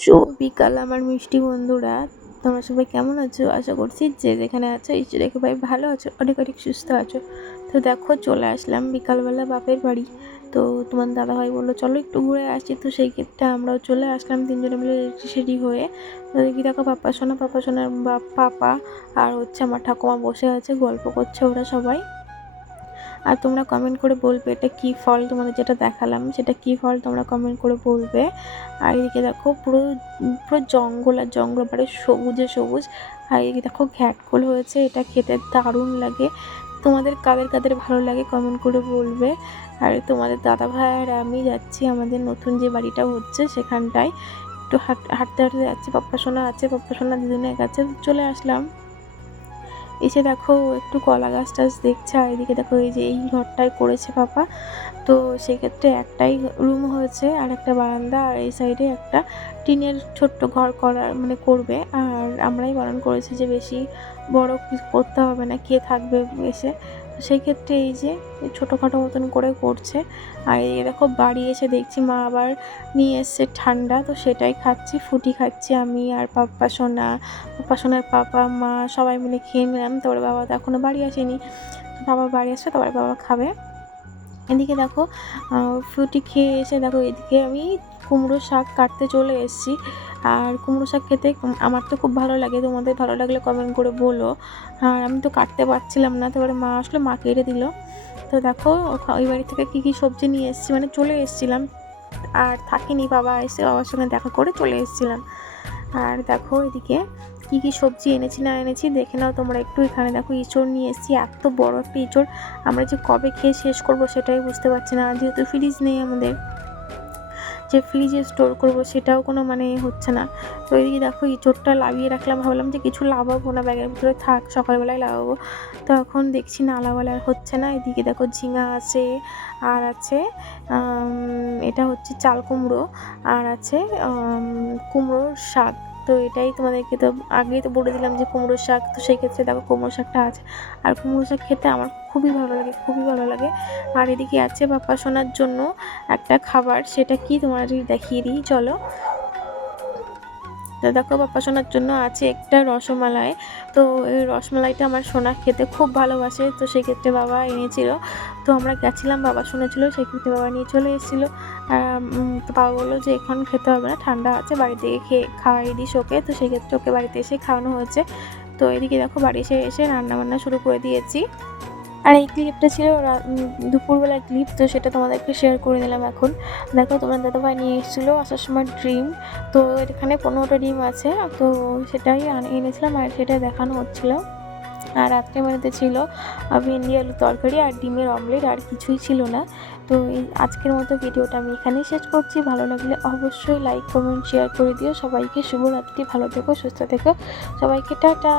শুভ বিকাল আমার মিষ্টি বন্ধুরা, তোমরা সবাই কেমন আছো? আশা করছি যে যেখানে আছো ঈশ্বরের কৃপায় ভালো আছো, অনেক অনেক সুস্থ আছো। তো দেখো চলে আসলাম বিকালবেলা বাপের বাড়ি। তো তোমার দাদাভাই বললো চলো একটু ঘুরে আসি, তো সেই ক্ষেত্রে আমরাও চলে আসলাম তিনজনে মিলে রেডি হয়ে। তো দেখি দেখো পাপা সোনার পাপা আর হচ্ছে আমার ঠাকুমা বসে আছে, গল্প করছে ওরা সবাই। আর তোমরা কমেন্ট করে বলবে এটা কী ফল, তোমাদের যেটা দেখালাম সেটা কী ফল তোমরা কমেন্ট করে বলবে। আর এদিকে দেখো পুরো পুরো জঙ্গল আর জঙ্গল, মানে সবুজে সবুজ। আর এদিকে দেখো ঘ্যাটকোল হয়েছে, এটা খেতে দারুণ লাগে। তোমাদের কাদের কাদের ভালো লাগে কমেন্ট করে বলবে। আর তোমাদের দাদা ভাই আর আমি যাচ্ছি আমাদের নতুন যে বাড়িটা হচ্ছে সেখানটায়, একটু হাঁটতে হাঁটতে যাচ্ছি। পাপ্পা সোনা আছে, পাপ্পা সোনা দিদুনের কাছে চলে আসলাম। এসে দেখো একটু কলা গাছ টাছ দেখছে। আর এদিকে দেখো এই যে এই ঘরটাই করেছে পাপা। তো সেক্ষেত্রে একটাই রুম হয়েছে আর একটা বারান্দা, আর এই সাইডে একটা টিনের ছোট্ট ঘর করার মানে করবে। আর আমরাই বারণ করেছি যে বেশি বড় কিছু করতে হবে না, কে থাকবে এসে। তো সেই ক্ষেত্রে এই যে ছোটোখাটো মতন করে করছে। আর এই দেখো বাড়ি এসে দেখছি মা আবার নিয়ে এসছে ঠান্ডা, তো সেটাই খাচ্ছি, ফুটি খাচ্ছি আমি আর পাপ্পা সোনা, পাপ্পা সোনার পাপা মা সবাই মিলে খেয়ে নিলাম। তারপরে বাবা তো এখনও বাড়ি আসেনি, তো বাবা বাড়ি আসবে তারপরে বাবা খাবে। এদিকে দেখো ফ্রুটি খেয়ে এসে দেখো এদিকে আমি কুমড়ো শাক কাটতে চলে এসেছি। আর কুমড়ো শাক খেতে আমার তো খুব ভালো লাগে, তোমাদের ভালো লাগলে কমেন্ট করে বলো। আর আমি তো কাটতে পারছিলাম না, তারপরে মা আসলে মা কেটে দিল। তো দেখো ওই বাড়ি থেকে কী কী সবজি নিয়ে এসেছি, মানে চলে এসেছিলাম আর থাকিনি, বাবা এসে বাবার সঙ্গে দেখা করে চলে এসেছিলাম। আর দেখো এদিকে কী কী সবজি এনেছি না এনেছি দেখে নাও তোমরা একটু। এখানে দেখো ইঁচড় নিয়ে এসেছি, এত বড় একটা ইঁচড়, আমরা যে কবে খেয়ে শেষ করব সেটাই বুঝতে পারছি না। যেহেতু ফ্রিজ নেই আমাদের, যে ফ্রিজে স্টোর করব সেটাও কোনো মানে হচ্ছে না। তো এদিকে দেখো ইঁচড়টা লাভিয়ে রাখলাম, ভাবলাম যে কিছু লাভাবো না, ব্যাগের ভিতরে থাক, সকালবেলায় লাভাবো। তো এখন দেখছি না লাভালে আর হচ্ছে না। এদিকে দেখো ঝিঙা আছে, আর আছে এটা হচ্ছে চাল কুমড়ো, আর আছে কুমড়োর শাক। তো এটাই তোমাদেরকে তো আগেই তো বলে দিলাম যে কুমড়োর শাক, তো সেই ক্ষেত্রে দেখো কুমড়ো শাকটা আছে। আর কুমড়ো শাক খেতে আমার খুবই ভালো লাগে, খুবই ভালো লাগে। আর এদিকে আছে পাপা সোনার জন্য একটা খাবার, সেটা কি তোমাদের দেখিয়ে দিই চলো। তো দেখো পাপা সোনার জন্য আছে একটা রসমালাই। তো এই রসমালাইটা আমার সোনা খেতে খুব ভালোবাসে, তো সেক্ষেত্রে বাবা এনেছিল। তো আমরা গেছিলাম, বাবা শুনেছিল, সেক্ষেত্রে বাবা নিয়ে চলে এসেছিলো। তো বাবা বললো যে এখন খেতে হবে না, ঠান্ডা আছে, বাড়ি থেকে খাওয়াই দিস ওকে। তো সেক্ষেত্রে ওকে বাড়িতে এসে খাওয়ানো হয়েছে। তো এদিকে দেখো বাড়ি এসে রান্নাবান্না শুরু করে দিয়েছি। আর এই ক্লিপটা ছিল দুপুরবেলার ক্লিপ, তো সেটা তোমাদেরকে শেয়ার করে দিলাম এখন। দেখো তোমার দাদাভাই নিয়ে এসেছিলো আসার সময় ডিম। তো এখানে 15টা ডিম আছে, তো সেটাই এনেছিলাম আর সেটা দেখানো হচ্ছিলো। আর রাত্রে মেনুতে ছিল ভেন্ডি আলুর তরকারি আর ডিমের অমলেট, আর কিছুই ছিল না। তো এই আজকের মতো ভিডিওটা আমি এখানেই শেষ করছি। ভালো লাগলে অবশ্যই লাইক কমেন্ট শেয়ার করে দিও। সবাইকে শুভরাত্রি, ভালো থেকো, সুস্থ থেকো, সবাইকে টাটা।